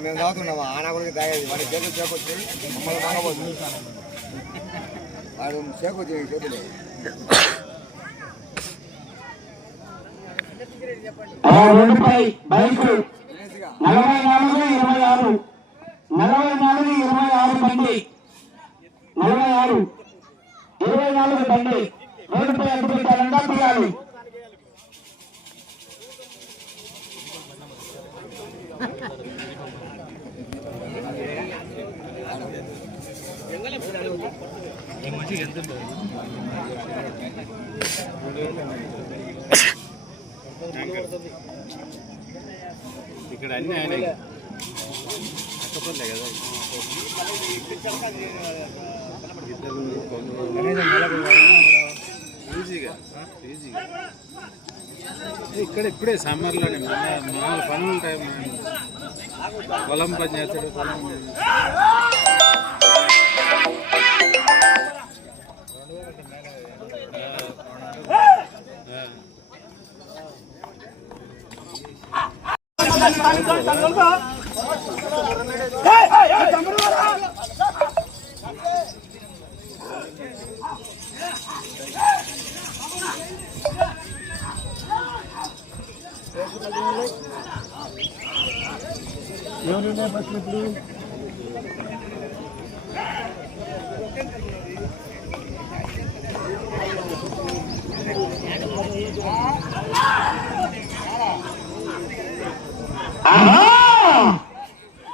మేము తాగుతున్నాము ఆన కూడా తాగేది వాడి చేతులు చేకొచ్చి మమ్మల్ని తాగబోదు వాడు చేకొచ్చి చేతులు ఆ రోడ్డుపై బైక్ నలభై నాలుగు ఇరవై ఆరు నలభై నాలుగు ఇరవై ఆరు బండి నలభై ఆరు ఇరవై నాలుగు బండి తీయాలి ఇక్కడ అన్ని ఆయన. అక్కపోలే కదా ఈజీగా ఇక్కడ ఇప్పుడే సమ్మర్లోనే మామూలు పనులు ఉంటాయి పొలం పని చేస్తాడు పొలం ఆహా!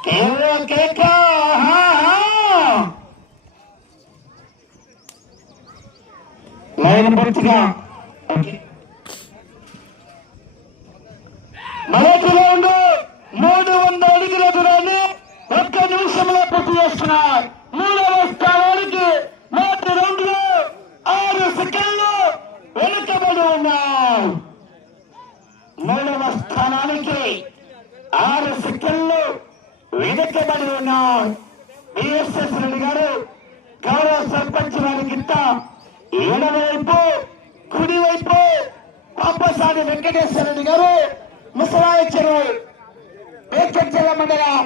కేక, కేక, ఆహా, ఆహా! లైన్ పూర్తిగా సెకండ్లు వెనుకబడి ఉన్నారు మూడవ స్థానానికి ఆరు సెకండ్లు వెనుకబడి ఉన్నారు బిఎస్ఎస్ రెడ్డి గారు గౌరవ సర్పంచ్ వారికింత ఎడవైపు కుడివైపు పాపసాని వెంకటేశ్వర రెడ్డి గారు ముసరాయ చెరువు ఏకచ్చల మండలం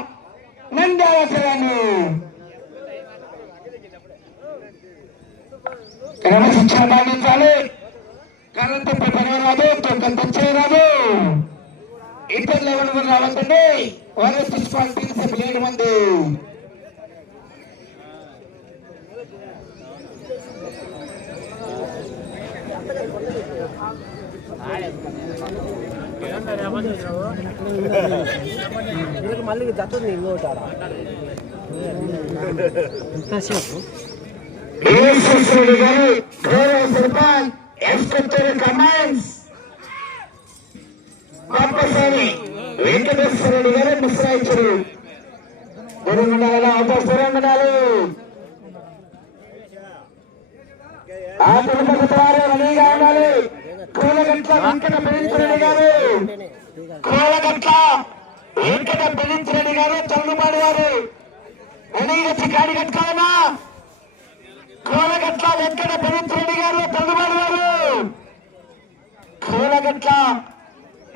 నంద్యాల జిల్లాను. క్రమశిక్షణ పాటించాలి. కరెంటు పని రాదు తొక్క చేయరాదు ఇతరులు ఎవరు కూడా రావద్దండి వారే తీసుకోవాలి తీసే ఏడు మంది. మళ్ళీ దత్తది ఇంకోటారా ఏఎస్ఎస్రెడ్డి గారు గౌరవ సర్పంచ్ ఎస్కొత్తూరు కమాండ్స్ పాపసాని వెంకటేశ్వర రెడ్డి గారు ముసరాయిచ్చారు గురుమండల అవసరంగడాలు ఆ తిరుపతి వారు రెడీగా ఉండాలి కూలగట్ల వెంకట పెరించరెడ్డి గారు కూలగట్ల వెంకట పెరించరెడ్డి గారు తల్లుబాడు వారు రెడీగా చికాడి కట్టుకోవాలన్నా కోలగట్ల వెంకట పెరించరెడ్డి గారు తల్లుబాడు వారు. కూలగట్ల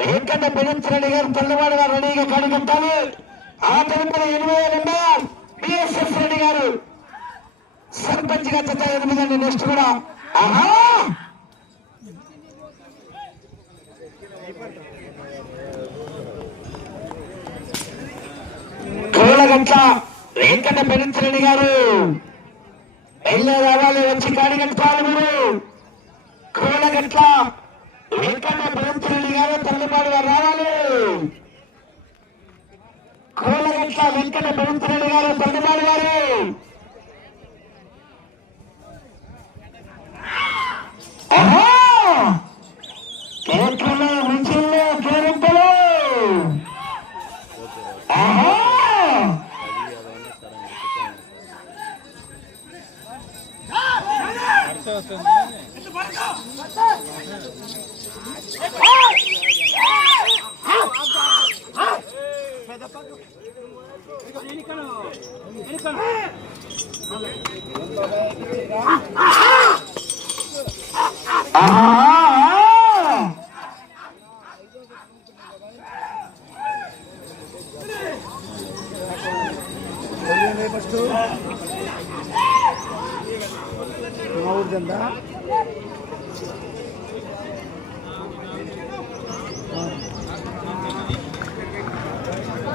వెంకట పెరించరెడ్డి గారు తల్లుబాడు గారు రెడీగా కాడి ఆ తరపున ఎనిమిది నెంబర్ బిఎస్ఎస్ రెడ్డి గారు. సర్పంచ్గా జత ఎనిమిది అండి నెక్స్ట్ కూడా. ఆహా! కోలగట్ల వెంకట పెరించరెడ్డి గారు. వెళ్ళే రావాలి వచ్చి కాడి కట్టుకోవాలి మీరు? కూలగట్ల వెంకట పెరించరెడ్డి గారు తల్లిపాడు గారు రావాలి కూలగట్ల వెంకట పెరించరెడ్డి గారు తల్లిపాడు గారు ఫస్ట్ మా ఊరిదందా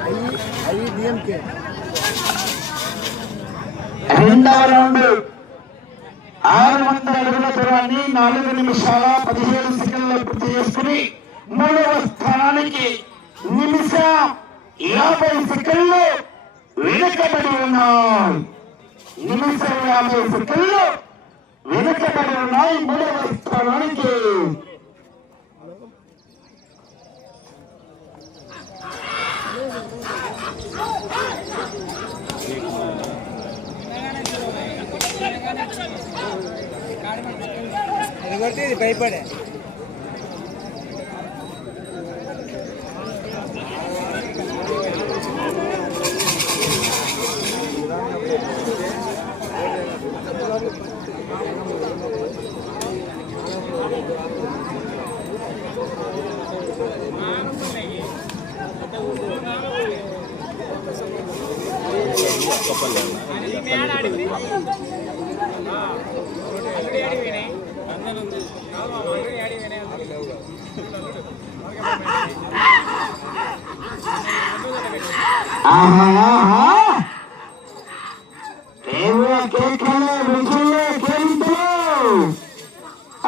అయ్యి అయ్యి డిఎంకే రెండవ రౌండ్. ఆరు వందల అడుగుల దూరాన్ని నాలుగు నిమిషాల పదిహేడు సెకండ్ల పూర్తి చేసుకుని మూడవ స్థానానికి నిమిషం యాభై సెకండ్లు వెనుకబడి ఉన్నాయి నిమిషం యాభై సెకండ్లు వెనుకబడి ఉన్నాయి మూడవ స్థానానికి ఎందుకంటే ఇది భయపడే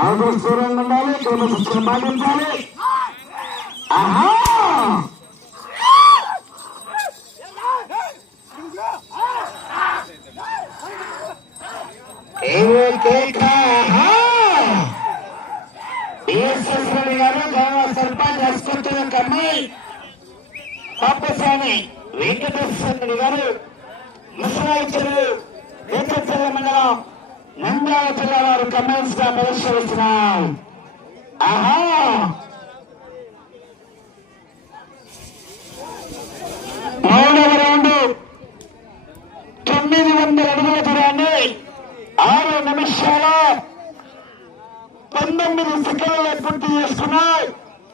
అవసరం ఉండాలి క్రమశిక్షణ పాటించాలి. ఆహా. కేవల గారు గౌరవ సర్పంచ్ చేసుకుంటున్న ఒక పాపస్వామి వెంకటేశ్వర గారు ముసరాయి వెంకటేశ్వర మండలం నంద్యాల జిల్లా వారు కమెంట్స్గా ప్రదర్శిస్తున్నారు. ఆహా మూడవ రౌండ్ తొమ్మిది వందల అడుగుల దూరాన్ని ఆరు నిమిషాల పంతొమ్మిది సెకండ్లు పూర్తి చేస్తున్నాయి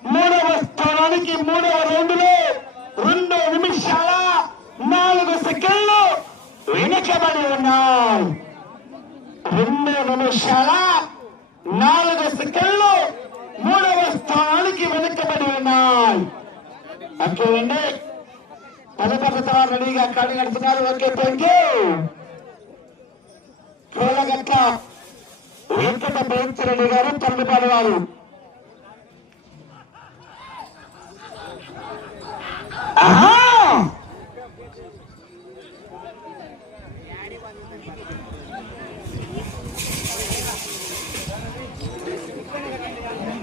మూడవ స్థానానికి మూడవ రౌండ్లో రెండు నిమిషాల నాలుగు సెకండ్లు వెనుకబడి ఉన్నాయి రెండు నిమిషాల నాలుగు సెకండ్లు మూడవ స్థానానికి వెనుకబడి ఉన్నాయి అంతేనండి పదకొండు రెడీగా కాడి నడుపుతున్నారు. Okay thank you Kolagatla Venkata Reddy గారు తల్లిపాడు వారు ఆహా!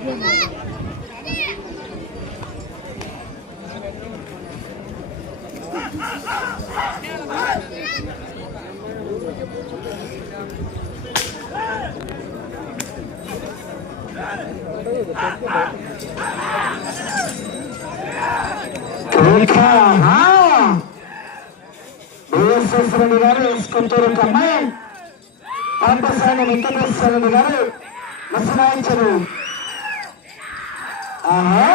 ఇంకా, ఆహా! బిఎస్ఎస్ రెడ్డి గారు వేసుకుంటారు ఒక అమ్మాయి పాంపసాని వెంకటేశ్వర రెడ్డి గారు ముసలాయించరు ఆహా.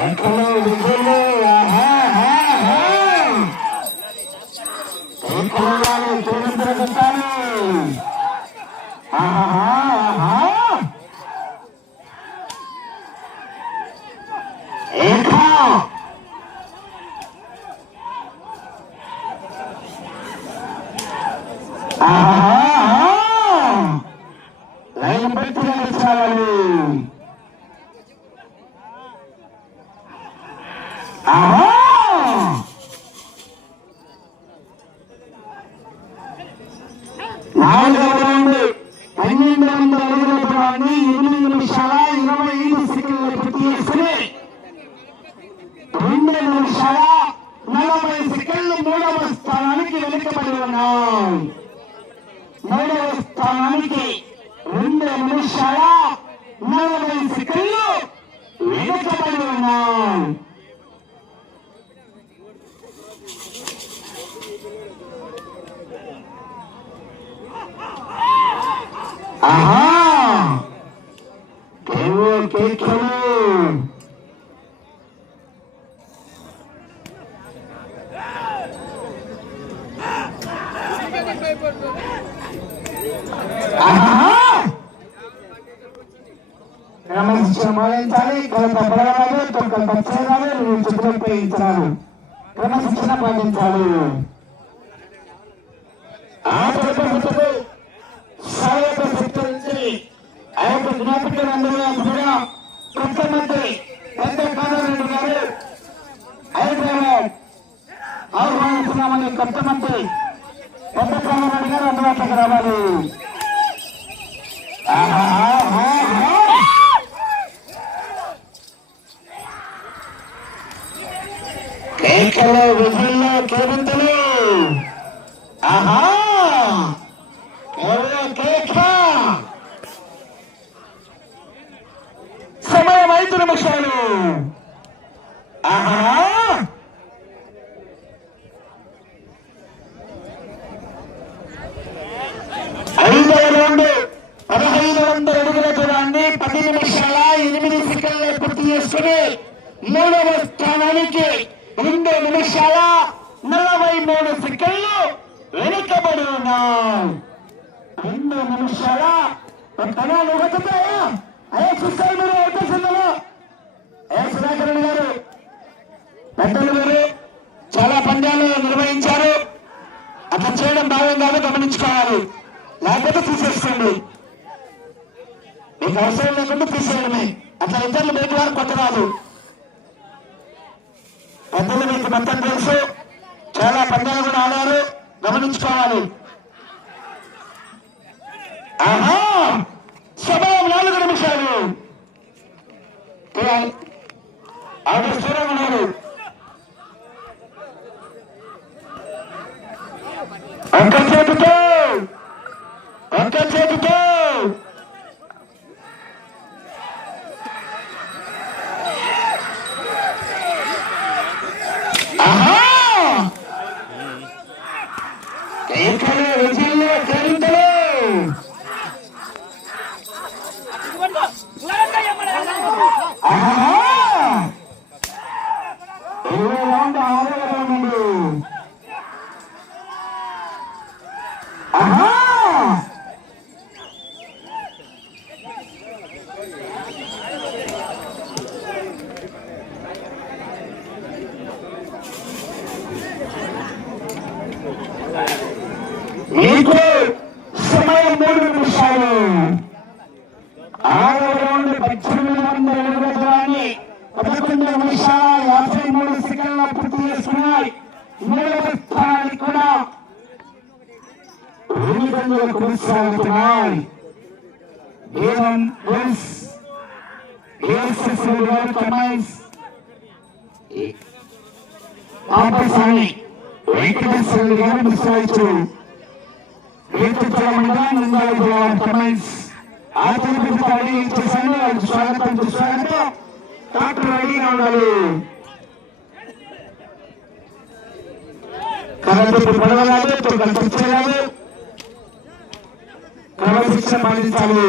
ఎక్కడో విజయలు ఆహా ఆహా, ఆహా. ఎక్కడ వాళ్ళు తోడించగలుగుతారు ఆహా ఆహా ఏకా లైన్ పెట్టి నడిచాలి ఆహా నాలుగవ రౌండ్ పన్నెండు వందల అడుగుల దూరాన్ని ఎనిమిది నిమిషాల ఇరవై ఐదు సెకండ్లు పూర్తి చేసుకుని రెండు నిమిషాల నలభై సెకండ్లు మూడవ స్థానానికి వెనుకబడి ఉన్నాయి మూడవ స్థానానికి రెండు నిమిషాల నలభై సెకండ్లు వెనుకబడి ఉన్నాయి ఆహా కేకలు ఆహా! క్రమశిక్షణ పాటించాలి కలత కొంత తొక్క పచ్చేరాలు నువ్వు చుట్టూ ఉపయోగించాలి క్రమశిక్షణ పాటించాలి ఆ సహాయక శక్తి ఆ యొక్క కూడా కొత్త పెద్ద కాదారెడ్డి గారు హైదరాబాద్ ఆహ్వానిస్తున్నామని కొత్త మంత్రి పెద్ద గారు అందుబాటులోకి రావాలి కేరింతలు ఆహా ఎవరో కేక సమయం ఐదు నిమిషాలు ఆహా ఐదవ రౌండ్ పదహైదు వందల అడుగుల దూరాన్ని పది నిమిషాల ఎనిమిది సెకండ్లు తీసుకుని మూడవ స్థానానికి రెండు నిమిషాల నలభై మూడు సెకండ్లు వెనుకబడి ఉన్నాం. రెండు నిమిషాల పదాలు ఒకటాయా అయ్యా చూస్తారు మీరు అవకాశంలో అయ్యా గారు? పెద్దలు గారు చాలా పంద్యాలు నిర్వహించారు. అట్లా చేయడం భావ్యం కాదు గమనించుకోవాలి. లేకపోతే తీసేసుకోండి. మీకు అవసరం లేకుండా తీసేయడమే అట్లా ఇద్దరు బయట వారు కొత్త రాదు పెద్దలు మీకు మొత్తం తెలుసు. చాలా పందాలు కూడా ఆడారు. గమనించుకోవాలి. ఆహా! సమయం నాలుగు నిమిషాలు. ఆవిడ ఉన్నారు. ఒక్క చేతితో! ఒక్క చేతితో ఆహా కేకలు విజయంలో కేరింతలు ఆహా ఇరవై రౌండ్ ఆరవ రౌండ్ ఆహా మీకు సమయం మూడు నిమిషాలు ఆరవ రౌండ్ పద్దెనిమిది వందల ఇరవై దూరాన్ని పదకొండు నిమిషాల యాభై మూడు సెకండ్ల పూర్తి చేసుకున్నాయి మూడవ స్థానానికి కూడా ఎన్నికలు కొనసాగుతున్నాయి ఏవన్ ఎస్ ఏఎస్ఎస్ గారు కమాయిస్ పాపస్వామి వెంకటేశ్వర గారు మిశ్రాయిచ్చు వెంకటరమణ నందాలు కమాయిస్ ఆ తెలుగు రెడీ చేశాను వాళ్ళకి స్వాగతం స్వాగతం డాక్టర్ రెడీగా ఉండాలి. కాబట్టి పడవలాలు కల్పించరాదు క్రమశిక్షణ పాటించాలి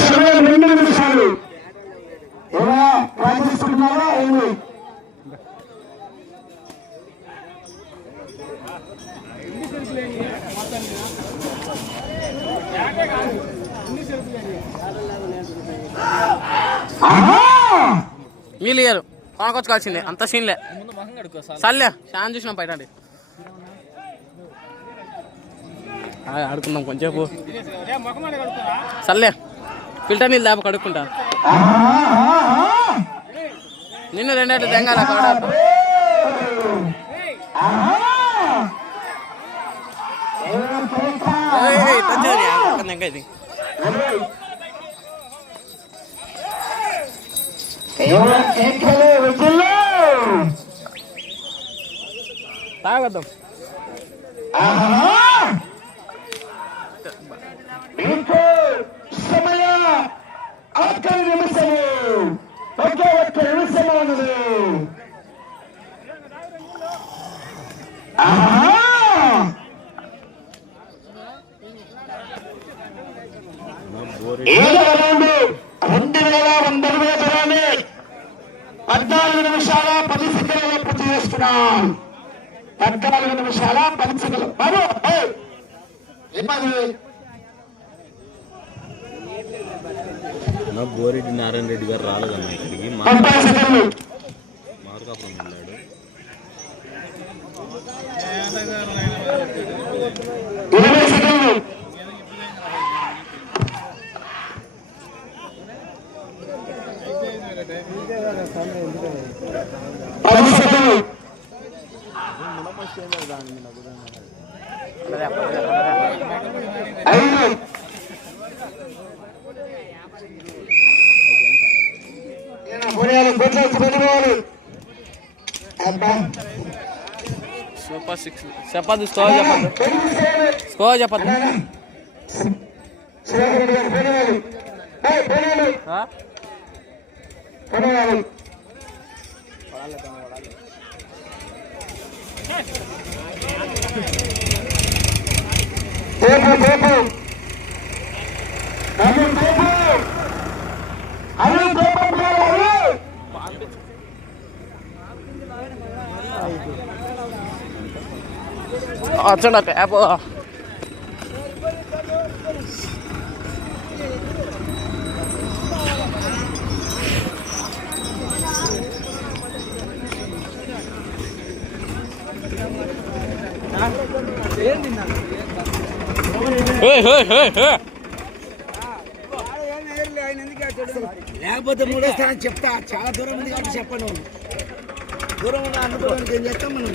సమయం రెండు నిమిషాలు ఎలా ఉంది వీళ్ళు ఆహా! మీరు ఇయ్యరు కొనకొచ్చుకోవాల్సిందే అంత సీన్లే. సర్లే షాన్ చూసినాం బయట ఆడుకుందాం కొంచెంసేపు సర్లే ఫిల్టర్ నీళ్ళు దాప కడుక్కుంటా. నిన్ను రెండేళ్ళు తెంగాల కాడ ఆహా! ఎవరు కేక? ఇది? తాగద్దాం సమయ ఆఖరి నిమిషము ఒకే ఒక్క నిమిషమానది ఏడవ రౌండ్ రెండు వేల వంద అరవై ఎకరాన్ని పద్నాలుగు నిమిషాల పది సెకండ్ల పూర్తి చేసుకున్నాం పద్నాలుగు నిమిషాల పది సెకండ్లు. బాబు పది నా గోరెడ్డి నారాయణ రెడ్డి గారు రాలేదన్న ఇక్కడికి. మార్కాపురం వెళ్ళాడు ఇరవై సెకండ్లు. పది ಸಿಕ್ಸ್ ಚಪಾತಿ ಸ್ಕೋರ್ ಚಪಾತಿ ಸ್ಕೋರ್ ಚಪಾತಿ ಬೇಕು ಬೇಕು ನಮ್ಮ వచ్చండి అక్క యాప్ ఏయ్, ఏయ్, ఏయ్, ఏయ్. లేకపోతే మూడో స్థానం చెప్తా. చాలా దూరం ఉంది కాబట్టి చెప్పను. దూరం ఉన్న అందుకోవడానికి ఏం చేస్తాం మనం?